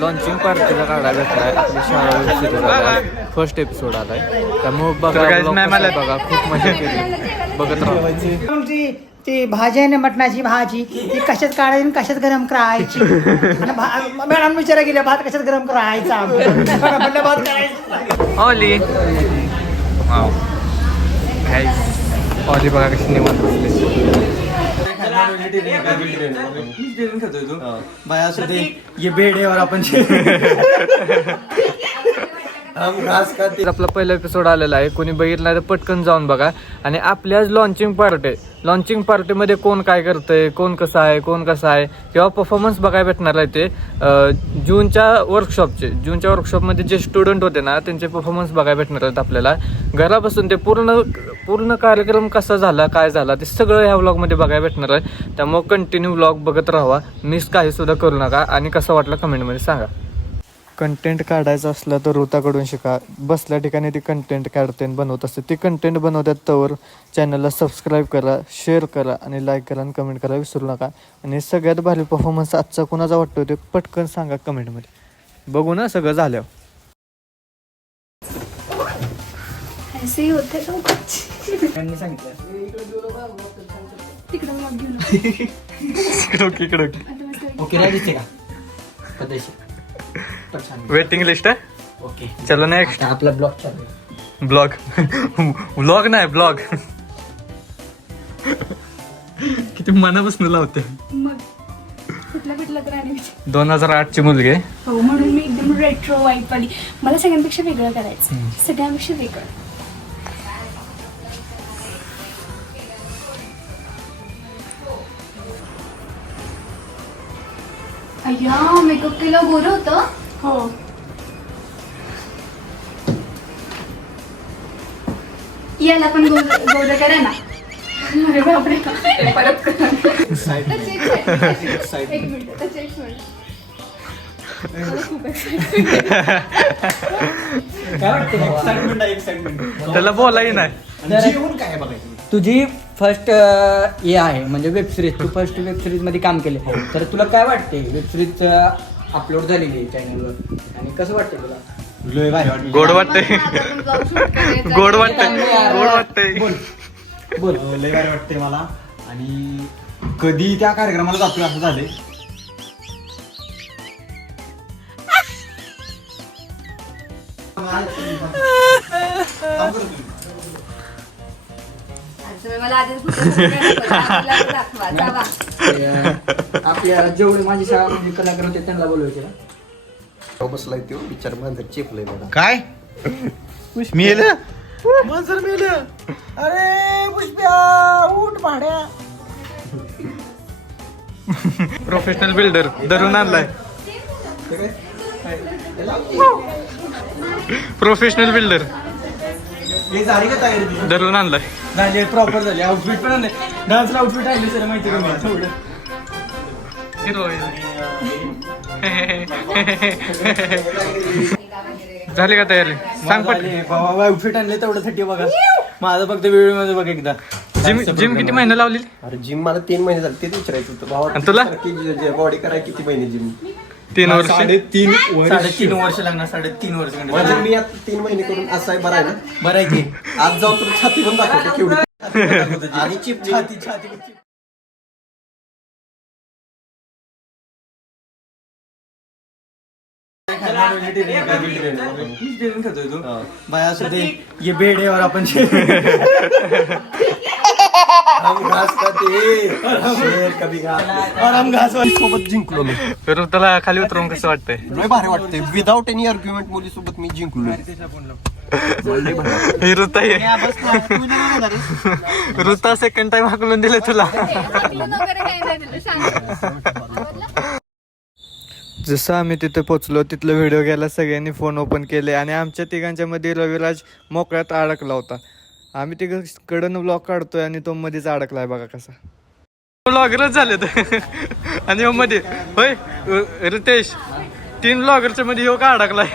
Launching पार्टीला काढायला भेटलाय. आपली शाळा फर्स्ट एपिसोड आलाय, त्यामुळे बघा खूप मजा केली. बघत राहा. ती भाजी आहे ना मटणाची भाजी, ती कशात काढायची कशात गरम करायची. मॅडम विचारा गेल्या भात कशात गरम करायचा. भात करायचा. ऑली ऑली बघा कशी निवड ये बेड आहे आपण. आपला पहिला एपिसोड आलेला आहे. कोणी बघितलं नाही तर पटकन जाऊन बघा. आणि आपली आज लॉन्चिंग पार्टी आहे. लॉन्चिंग पार्टीमध्ये कोण काय करतंय, कोण कसं आहे किंवा परफॉर्मन्स बघायला भेटणार आहे. ते जूनच्या वर्कशॉपमध्ये जे स्टुडंट होते ना, त्यांचे परफॉर्मन्स बघायला भेटणार आहेत आपल्याला. घरापासून ते पूर्ण कार्यक्रम कसा झाला, काय झाला, ते सगळं ह्या व्लॉगमध्ये बघायला भेटणार आहे. त्यामुळे कंटिन्यू व्लॉग बघत राहा, मिस काही सुद्धा करू नका. आणि कसं वाटलं कमेंटमध्ये सांगा. कंटेंट काढायचं असलं तर ऋताकडून शिका. बसल्या ठिकाणी ती कंटेंट काढते बनवत असते. ती कंटेंट बनवतात तवर चॅनलला सबस्क्राईब करा, शेअर करा आणि लाईक करा आणि कमेंट करायला विसरू नका. आणि सगळ्यात भारी परफॉर्मन्स आजचा कोणाचा वाटतो ते पटकन सांगा कमेंटमध्ये. बघू ना सगळं झाल्यावर. वेटिंग लिस्ट आहे. ओके चलो नेक्स्ट. आपला ब्लॉग चालू. ब्लॉग नाही ब्लॉग. किती मनापासून लावते. 2008 ची मुलगी. हो, म्हणून मी एकदम रेट्रो वाईट वाली. मला सगळ्यांपेक्षा वेगळं करायचं, सगळ्यांपेक्षा वेगळं. अय्या, मेकअप केला गोरं होतं. हो, याला पण गोरं करा ना. अरे बापरे, परत करा. एक मिनिट. त्याला बोलाही नाही. तुझी फर्स्ट हे आहे म्हणजे वेब सिरीज. तू फर्स्ट वेब सिरीज मध्ये काम केले, तर तुला काय वाटते वेब सिरीज अपलोड झालेली आहे चॅनलवर, आणि कसं वाटतंय तुला? गोड वाटतंय. बोल लय भारी वाटते मला. आणि कधी त्या कार्यक्रमाला जातोय असं झालंय. आपल्या जेवढे माझी शाळा म्हणजे कलाकार होते त्यांना बोलवायचे. बसलाय तो विचार मांजर चेपलंय बघा. काय मेलं मांजर मेलं. अरे पुष्प्या उठ भाड्या. प्रोफेशनल बिल्डर धरून आणलाय. प्रोफेशनल बिल्डर झाली का तयारी? धरून आणलाय. झाली प्रॉपर झाली. आउटफिट पण आणले. डान्सला आउटफिट आणले सर माहिती का मला थोडं. झाली का तयारी? सांग पट. आउटफिट आणले तेवढ्यासाठी बघा. माझं फक्त वेळ मध्ये बघ एकदा. जिम किती महिने लावली? अरे जिम मला 3 महिने झाले. तेच विचारायचं होतं भावा. तुला बॉडी करायला किती महिने जिम? 3 वर्ष. 3.5 वर्ष लागणार. 3.5 वर्ष. म्हणजे मी आता 3 महिने करून असं आहे. बरं आहे ना? बरं आहे की आज जाऊ तर छाती पण दाखवतो केवढी. आणि चिप छाती बाया असू ये बेड आहे आपण. हम घास खाते कभी हम घास वाली सोबत जिंकलो मी. तर त्याला खाली उतरवून कसं वाटतंय? लय भारी वाटतंय. विदाउट एनी आर्ग्युमेंट मुली सोबत मी जिंकलो. ऋता सेकंड टाइम हाकलून दिले तुला. जसं आम्ही तिथे पोचलो तिथलं व्हिडिओ घ्यायला सगळ्यांनी फोन ओपन केले. आणि आमच्या तिघांच्या मध्ये रविराज मोकळ्यात अडकला होता. आम्ही तिकडनं ब्लॉग काढतोय आणि तो मध्येच अडकलाय. बघा कसा ब्लॉगरच झाले. आणि मध्ये होय रितेश 3 ब्लॉगरच्या मध्ये ह्यो का अडकलाय?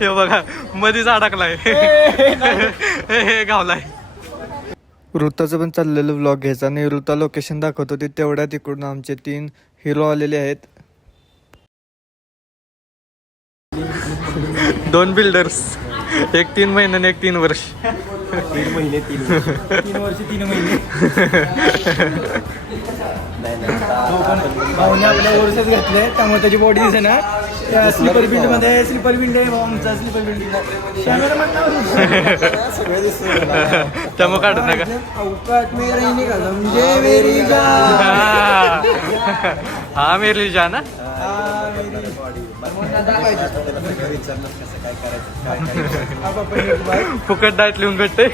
हे बघा मध्येच अडकलाय. हे गावलाय. ऋताचं पण चाललेलं व्लॉग घ्यायचा आणि ऋता लोकेशन दाखवत होती तेवढ्या तिकडून आमचे 3 हिरो आलेले आहेत. 2 बिल्डर्स, एक 3 महिने आणि एक 3 वर्ष. 3 महिने 3 वर्ष 3 महिने. भाऊने आपल्या ओरसेच घेतले त्यामुळे त्याची बॉडी दिसे ना स्लीपर बिल्ड मध्ये. स्लीपर बिल्ड आहे भाऊचा, स्लीपर बिल्ड त्यामुळे काढत नका. अवकात में रहने का समझे मेरी जान. हा मेरी जान. फुकट डाएट लिहून भेटते.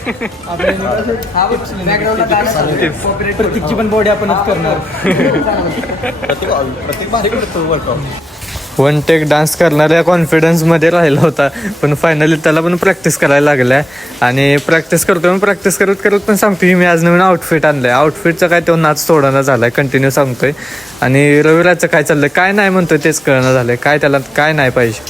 प्रत्येकची पण बॉडी आपणच करणार. प्रत्येक भारी करतो वर्कआउट. 1 टेक डान्स करणाऱ्या कॉन्फिडन्समध्ये राहिला होता, पण फायनली त्याला पण प्रॅक्टिस करायला लागल्या. आणि प्रॅक्टिस करतो पण प्रॅक्टिस करत करत पण सांगतोय मी आज नवीन आउटफिट आणलंय. आउटफिटचा काय तो नाच सोडणं झालाय, कंटिन्यू सांगतोय. आणि रविराजचं काय चाललंय, काय नाही म्हणतोय तेच कळणं झालंय, काय त्याला काय नाही पाहिजे.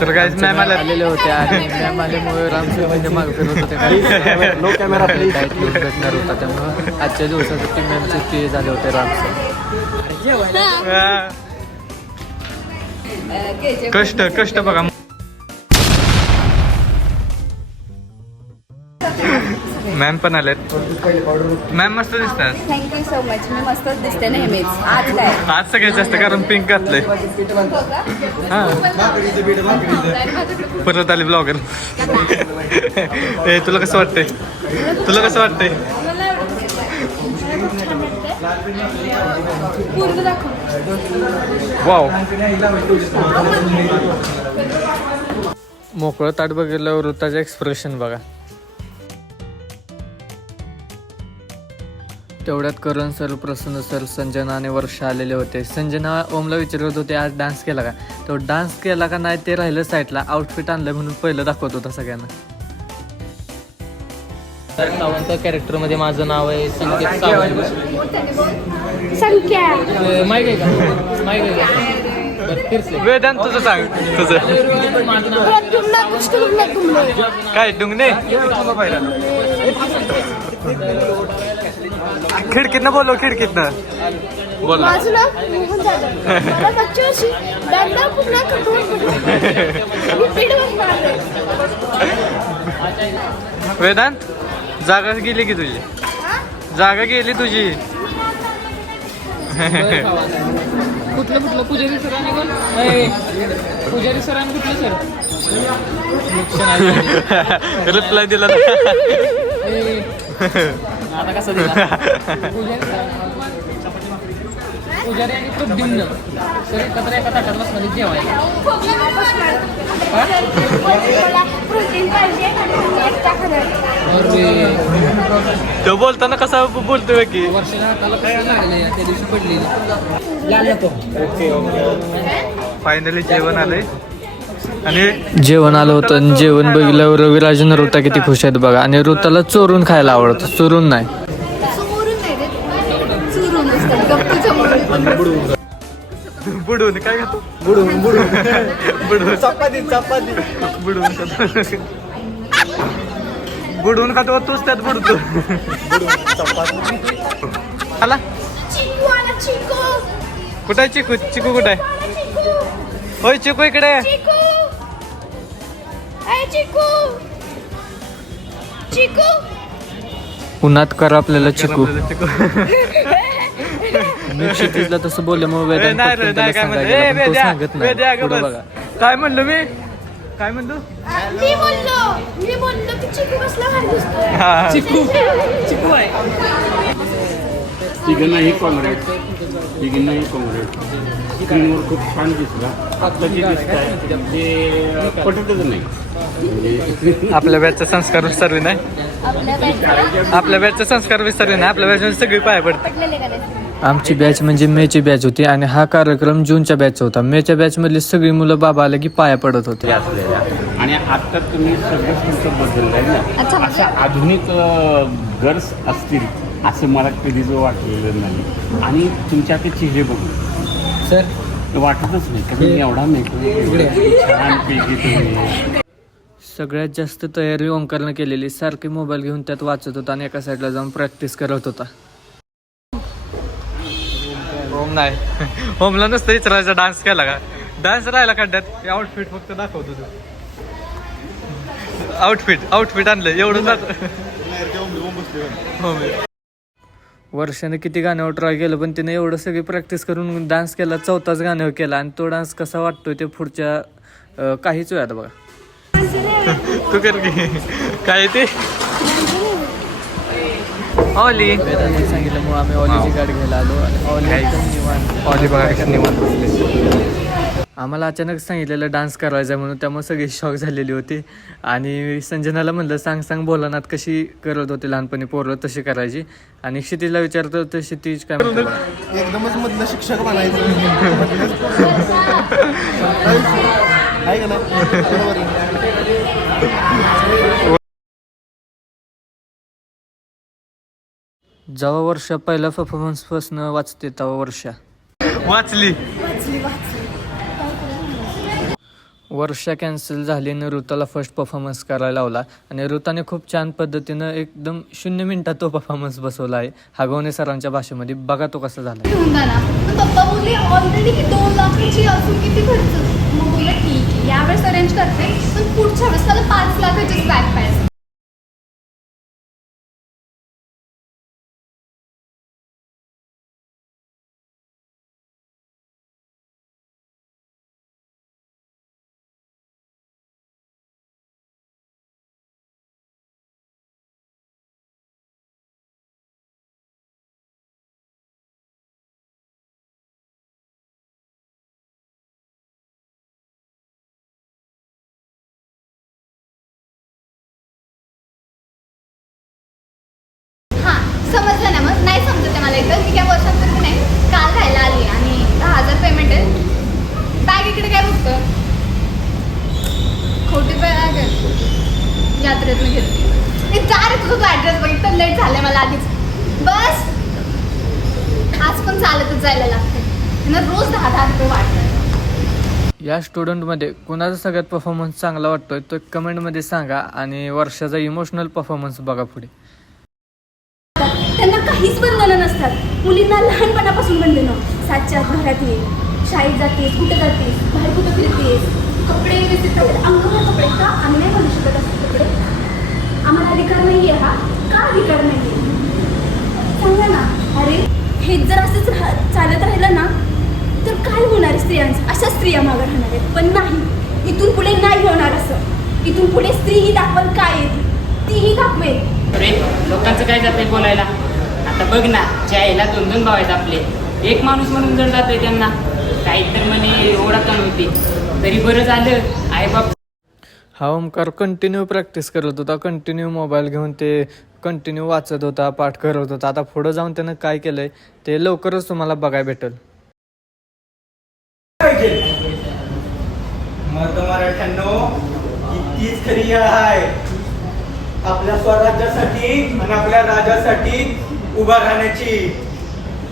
तर काय मॅम आलेले होते आणि मॅम आल्यामुळे रामसर म्हणजे मागे फिरत होते. No camera please. डाएट लिहून भेटणार होता, त्यामुळे आजच्या दिवसाचे मॅमचे ते झाले होते रामसर. कष्ट बघा. मॅम पण आलेत. मॅम मस्त दिसतात. Thank you so much. मी मस्तच दिसते नेहमीच. आज काय आज सगळ्यात जास्त कारण पिंक घातलंय. हा परत आले ब्लॉगर. तुला कसं वाटतंय, तुला कसं वाटतंय? पूर्ण दाखव. वाव. मोकळं ताट बघितल्यावर ऋताचं एक्सप्रेशन बघा. तेवढ्यात करण सर, प्रसन्न सर, संजना आणि वर्षा आलेले होते. संजना ओमला विचारत होते आज डान्स केला का. तो डान्स केला का नाही ते राहिलं साईडला. आउटफिट आणलं म्हणून पहिलं दाखवत होता सगळ्यांना. सावंत कॅरेक्टरमध्ये माझं नाव आहे संकेत सावंत. संख्या. माईक आहे का? माईक आहे का? वेदांत तुझं सांग. तुझं काय डुंगणे. खिडकीतनं बोलव, खिडकीतनं बोल. माझं नाव मोहन जाधव. मला मागच्या वर्षी दांडा पुन्हा मी पीठवर मारले. वेदांत जागा गेली की तुझी, जागा गेली तुझी. कुठलं पुजारी सरांनी बोल. पुजारी सरांनी कुठलं सर रिप्लाय दिला. आता कसं दिला. पुजारी आणि प्रद्युम्न सर एकत्र एका ताटात बसमध्ये जेवायला. मला प्रोटीन पाहिजे आणि एकटा खाणार. तो बोलताना कसा बोलतोय की वर्षाला हाताला कसं लागलं त्या दिवशी पडलेली. फायनली जेवण आलंय आणि जेवण आलं होतं. आणि जेवण बघितल्यावर रविराज आणि ऋता किती खुश आहेत बघा. आणि ऋताला चोरून खायला आवडतं, चोरून नाही. चोरून नाही रे, चुरून असतात. गप्प जमवून. बुडून काय खातो. बुडून बुडून बुडून चपाती चपाती बुडून खातो. बुडून खातो तूच त्यात बुडतो. आला चिकू आला, चिकू. कुठं आहे चिकू. चिकू कुठं आहे. आला चिकू. होय चिकू इकडे. चिकू. ए चिकू. चिकू. उन्हात करा आपल्याला चिकू. मी क्षितिजला तसं बोलल्यामुळे वेदांत पटकन त्याला सांगायला गेला, पण तो सांगत नाही. पुढं बघा काय म्हणलो मी. काय म्हणलो. मी बोललो की चिकू कसला भारी दिसतोय. हा. चिकू आहे. तिघांनाही कॉंग्रेट, तिघांनाही कॉंग्रेट. स्क्रीनवर खूप छान दिसला. आता जे दिसत आहे ते पटतच नाही. म्हणजे आपल्या बॅचचा संस्कार विसरले नाही. आपल्या बॅचचा संस्कार विसरले नाही. आपल्या बॅच सगळी पाया पडते. आमची बॅच म्हणजे मेची बॅच होती आणि हा कार्यक्रम जूनच्या बॅचचा होता. मेच्या बॅच मधली सगळी मुलं बाबा आले की पाया पडत होते. असलेल्या आणि आता तुम्ही सगळं तुमचं बदललंय ना. अशा आधुनिक गर्ल्स असतील असं मला कधीच वाटलेलं नाही. आणि तुमच्याकडे चेहरे बघून सर वाटतच नाही की तुम्ही एवढा मेकअप छान पैकी तुम्ही. सगळ्यात जास्त तयारी ओंकारनं केलेली. सारखी मोबाईल घेऊन त्यात वाचत होता आणि एका साईडला जाऊन प्रॅक्टिस करत होता. होम नाही होमला नुसतं विचारायचा डान्स केला का? डान्स राहिला खड्ड्यात. आउटफिट फक्त दाखवतो तू. आउटफिट आणलं एवढं वर्षाने किती गाण्यावर ट्राय केलं पण तिने एवढं सगळी प्रॅक्टिस करून डान्स केला. 4थाच गाण्यावर केला आणि तो डान्स कसा वाटतोय ते पुढच्या काहीच वेळात बघा. तू कर की काय ते ऑली वेदांनी सांगितल्यामुळे आम्ही ऑलीची गाडी घ्यायला आलो आणि ऑली बघा कशी निवांत बसली. आम्हाला अचानक सांगितलेलं डान्स करायचा आहे म्हणून त्यामुळे सगळी शॉक झालेली होती. आणि संजनाला म्हणलं सांग बोलनात कशी करत होते लहानपणी पोरं तशी करायची. आणि क्षितिजला विचारतो तर क्षितिज काय म्हणतो एकदमच मधलं शिक्षक म्हणायचं आहे का नाही? बरोबर आहे. जेव्हा वर्ष पहिला परफॉर्मन्सपासून वाचते तेव्हा वर्षा वाचली. वर्षा कॅन्सल झाली आणि ऋताला फर्स्ट परफॉर्मन्स करायला लावला आणि ऋताने खूप छान पद्धतीनं एकदम 0 मिनिटात तो परफॉर्मन्स बसवला आहे हागवणे सरांच्या भाषेमध्ये. बघा तो कसा झाला. पप्पा बोलले ऑलरेडी 2 लाखाची अजून किती खर्च. मग बोलले ठीक आहे यावेळेस अरेंज करते पण पुढच्या वेळेस त्याला 5 लाखाचीच बॅग पाहिजे. समजलं ना मग नाही समजत आहे मला एकदम. मी काय वर्षांपूर्वी नाही काल खायला आली आणि 10,000 पेमेंट आहे. बॅग इकडे काय बघतं खोटी बॅग यात्रेतून घेतली. जा रे तुझं तू ॲड्रेस बघितलं लेट झालं मला आधीच. बस आज पण चालतच जायला लागते रोज 10,000 रुपये वाटतं. या स्टुडंटमध्ये कुणाचा सगळ्यात परफॉर्मन्स चांगला वाटतोय तो कमेंटमध्ये सांगा. आणि वर्षाचा इमोशनल परफॉर्मन्स बघा पुढे. त्यांना काहीच बंधनं नसतात. मुलींना लहानपणापासून बंधनं 7च्या आत घरात ये, शाळेत जातेस, कुठे जातेस, बाहेर कुठं फिरतेस, कपडे व्यवस्थित अंगावर कपडे का आम्ही नाही घालू शकत असते कपडे. आम्हाला अधिकार नाही आहे. हा का अधिकार नाही आहे सांगा ना. अरे हेच जर असंच चालत राहिलं ना तर काय होणार आहे स्त्रियांचं. अशा स्त्रिया मागं राहणार आहेत. पण नाही इथून पुढे नाही होणार असं. इथून पुढे स्त्री ही दाखवल काय येते तीही दाखवेल. अरे लोकांचं काय जाते बोलायला. आता बघ ना चायला 2 भाव आहेत आपले. एक माणूस म्हणून जर जातोय त्यांना काही तर म्हणे ओळख नव्हती तरी बरं झालं आई बाप. हा ओमकार कंटिन्यू प्रॅक्टिस करत होता. कंटिन्यू मोबाईल घेऊन ते कंटिन्यू वाचत होता पाठ करत होता. आता पुढं जाऊन त्यानं काय केलंय ते लवकरच तुम्हाला बघायला भेटेल. मग मराठ्यांनो इतकीच खरी आहे आपल्या स्वराज्यासाठी आणि आपल्या राजासाठी उभा राहण्याची.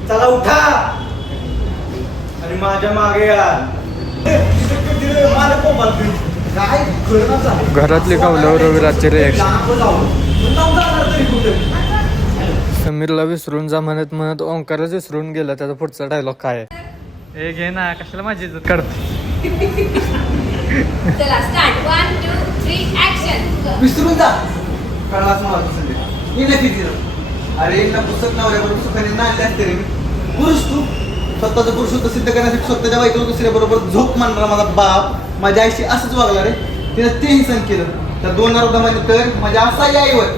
चला उठा आणि माझ्या मागे या. घरातली कावल्यावर रविराजचे रिॲक्शन. समीरला विसरून जा म्हणत म्हणत ओंकारच विसरून गेला. त्याचा पुढचा डायलॉग काय आहे हे घे ना कशाला माझी इज्जत काढते. चला स्टार्ट 1 2 3 ऍक्शन. विसरून जा कळलाच मला संधी मी नक्की दिलं. अरे ना पुस्तक नवऱ्याबरोबर सुखाने नांदले असते रे मी. पुरुष तू स्वतःचं पुरुषत्व सिद्ध करण्यासाठी स्वतःच्या बायकोला दुसऱ्या बरोबर झोप मानणारा माझा बाप माझ्या आईशी असंच वागला रे. तिनं तेही सण केलं. तर 2 अर्धामध्ये तर माझ्या असा आईवर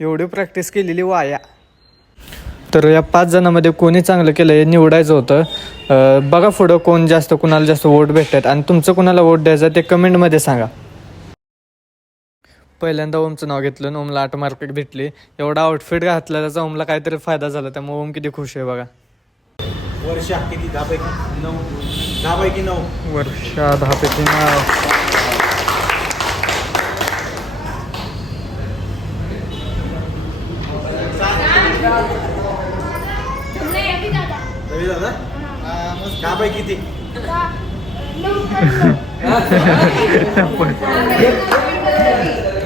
एवढी प्रॅक्टिस केलेली वाया. तर या 5 जणांमध्ये कोणी चांगलं केलं हे निवडायचं होतं. बघा पुढं कोण जास्त कुणाला जास्त वोट भेटतात आणि तुमचं कुणाला वोट द्यायचं ते कमेंटमध्ये सांगा. पहिल्यांदा ओमचं नाव घेतलं आणि ओमला 8 मार्क भेटले. एवढा आउटफिट घातला त्याचा ओमला काहीतरी फायदा झाला त्यामुळे ओम किती खुश आहे बघा. वर्षा किती 10 पैकी 9 वर्षा 10 पैकी 9. दादा 10 पैकी किती? 9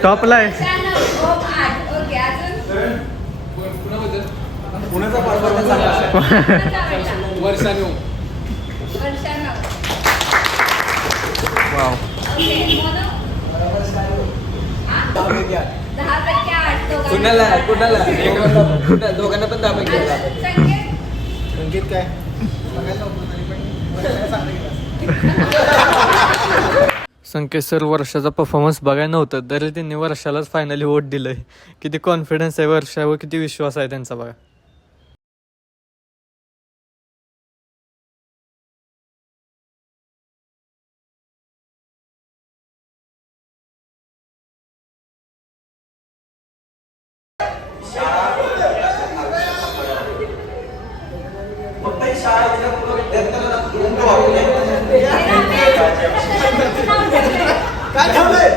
टॉपला आहे. ओके अजून पुण्याचा परफॉर्मन्स सांगा. वर्षाने वर्षानं वाव. ओके मोनो 10पैकी 8 दोघांना पण 10 पैकी आला. संकेत संगीत काय संकेत सर वर्षाचा परफॉर्मन्स बघायला नव्हतं तरी त्यांनी वर्षालाच फायनली वोट दिलंय. किती कॉन्फिडन्स आहे वर्षावर, किती विश्वास आहे त्यांचा बघा. काय ठेवलंय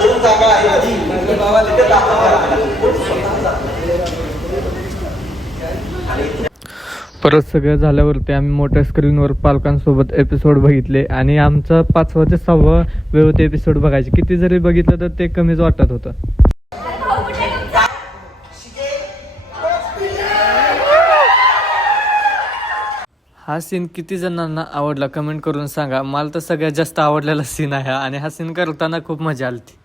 दोन जागा आहे आधी तिथे परत सगळं झाल्यावरती आम्ही मोठ्या स्क्रीनवर पालकांसोबत एपिसोड बघितले आणि आमचा 5वा ते 6वा वेळ होते एपिसोड बघायचे. किती जरी बघितलं तर ते कमीच वाटत होतं. भाऊ कुठे आहे तुमचा? हा सीन किती जणांना आवडला कमेंट करून सांगा. मला तर सगळ्यात जास्त आवडलेला सीन आहे आणि हा सीन करताना खूप मजा आली.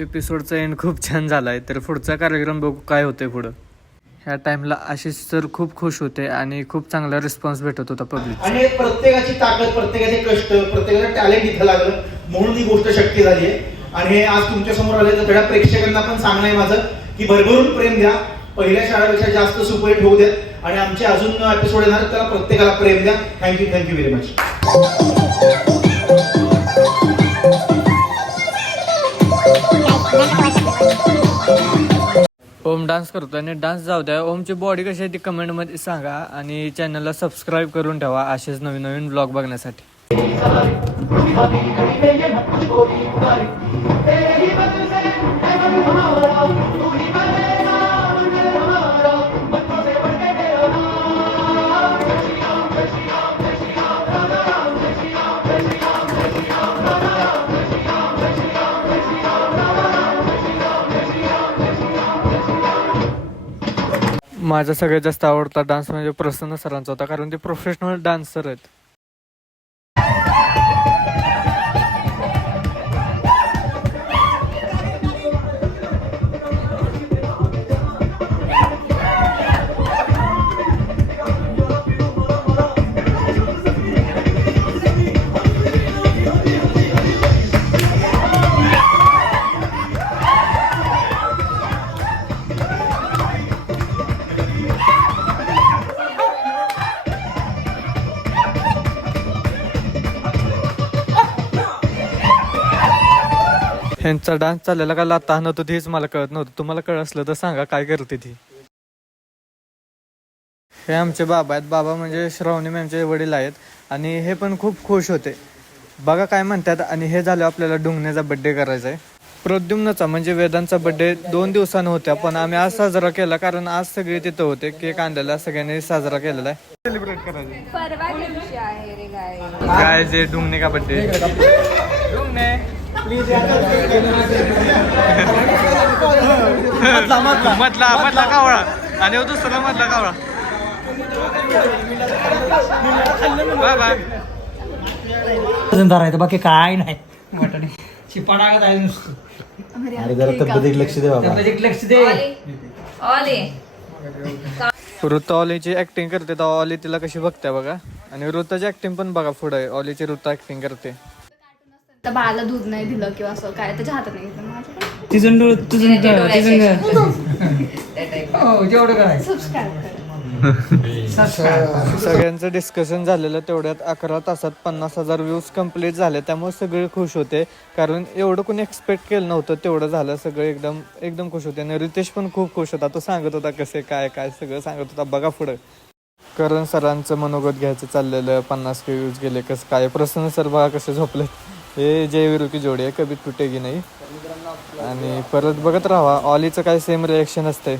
एपिसोडचा एंड खूप छान झालाय. तर पुढचा कार्यक्रम बघू काय होतंय पुढं. ह्या टाइमला आशिष सर खूप खुश होते आणि खूप चांगला रिस्पॉन्स भेटत होता पब्लिक. आणि प्रत्येकाची ताकद, प्रत्येकाचे कष्ट, प्रत्येकाचं टॅलेंट इथं लागलं म्हणून ही गोष्ट शक्य झाली आहे. आणि हे आज तुमच्या समोर आले तर सगळ्या प्रेक्षकांना पण सांगणं आहे माझं की भरभरून प्रेम द्या, पहिल्या शाळेपेक्षा जास्त सुपरहिट होऊ द्या आणि आमचे अजून एपिसोड येणार त्याला प्रत्येकाला प्रेम द्या. Thank you very much. Om dance करतो आणि डान्स जाऊ द्या. ओमची बॉडी कशी आहे ती कमेंटमध्ये सांगा आणि चॅनलला सबस्क्राईब करून ठेवा असेच नवीन नवीन ब्लॉग बघण्यासाठी. माझा सगळ्यात जास्त आवडता डान्स म्हणजे प्रसन्न सरांचा होता कारण ते प्रोफेशनल डान्सर आहेत. ह्यांचा डान्स चाललेला का लाता नव्हतं तेच मला कळत नव्हतं. तुम्हाला कळत असलं तर सांगा काय करते ती. हे आमचे बाबा आहेत. बाबा म्हणजे श्रावणी मॅमचे वडील आहेत आणि हे पण खूप खुश होते. बघा काय म्हणतात. आणि हे झालं आपल्याला डुंगण्याचा बड्डे करायचा आहे. प्रद्युम्नचा म्हणजे वेदांचा बड्डे 2 दिवसानं होत्या पण आम्ही आज साजरा केला कारण आज सगळे तिथं होते. केक आणलेला सगळ्यांनी साजरा केलेला आहे. सेलिब्रेट करायचं परवा दिवशी आहे रे गाय. काय जे डुंगणे का बड्डे डुंगणे मधला कावळा आणि दुसरा मधला कावळा. धरायचं बाकी काय नाही. मटण चिपाडागत आहे नुसतं. अरे जरा तब्येतीकडे लक्ष दे बाबा. लक्ष दे. ऑले ऋता ऑलीची ऍक्टिंग करते तर ऑली तिला कशी बघते बघा. आणि ऋताची ऍक्टिंग पण बघा पुढे. ऑलीची ऋता ऍक्टिंग करते. तर बाळाला दूध नाही दिलं किंवा असं काय त्याच्या हातात नाही घेतलं माझ्या. जेवढं करायचं. सबस्क्राईब करा. सगळ्यांचं डिस्कशन झालेलं तेवढ्यात 11 तासात 50,000 व्ह्यूज कंप्लीट झाले. त्यामुळे सगळे खुश होते, कारण एवढं कोणी एक्सपेक्ट केलं नव्हतं तेवढं झालं. सगळे एकदम एकदम खुश होते. आणि रितेश पण खूप खुश होता. तो सांगत होता कसे काय काय सगळं सांगत होता. बघा पुढं करण सरांचं मनोगत घ्यायचं चाललेलं. 50K व्ह्यूज गेले कसं काय. प्रसन्न सर बघा कसे झोपले. हे जय वीरू की जोडी आहे, कधी तुटेगी नाही. आणि परत बघत राहा ऑलीचं काय सेम रिएक्शन असते.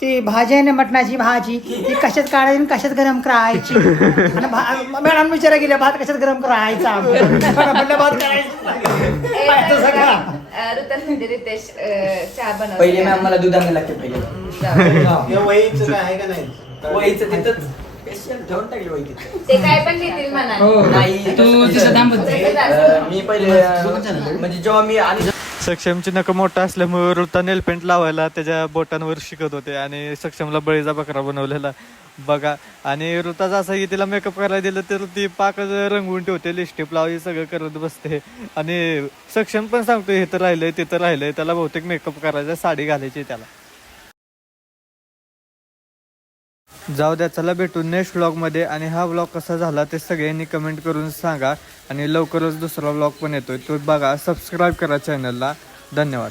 ती भाजी आहे ना मटणाची भाजी ती कशात काढायची आणि कशात गरम करायची. मॅडम विचारा गेल्या भात कशात गरम करायचा. म्हटलं भात करायचा. ऋतस म्हणजे रितेश चहा बनव. पहिले मॅम मला दूध आणायला लागते पहिले. वहीचं काय आहे का नाही? वहीचं तिथंच स्पेशल ठेवून टाकली वही तिथं. ते काय पण देतील म्हणा. नाही तू तुझं दांबत मी पहिले म्हणजे जेव्हा मी आणि सक्षमची नखं मोठा असल्यामुळे ऋता नेलपेंट लावायला त्याच्या बोटांवर शिकत होते आणि सक्षमला बळीचा बकरा बनवलेला बघा. आणि ऋताचं असं की तिला मेकअप करायला दिलं तर ती पाकच रंगवून ठेवते, लिपस्टिक लावली सगळं करत बसते. आणि सक्षम पण सांगतो हे तर राहिलंय तिथं राहिलंय, त्याला बहुतेक मेकअप करायचा, साडी घालायची त्याला. जाऊ द्या, चला भेटू नेक्स्ट व्लॉगमध्ये. आणि हा व्लॉग कसा झाला ते सगळ्यांनी कमेंट करून सांगा. आणि लवकरच दुसरा व्लॉग पण येतोय तो बघा. सबस्क्राईब करा चॅनलला. धन्यवाद.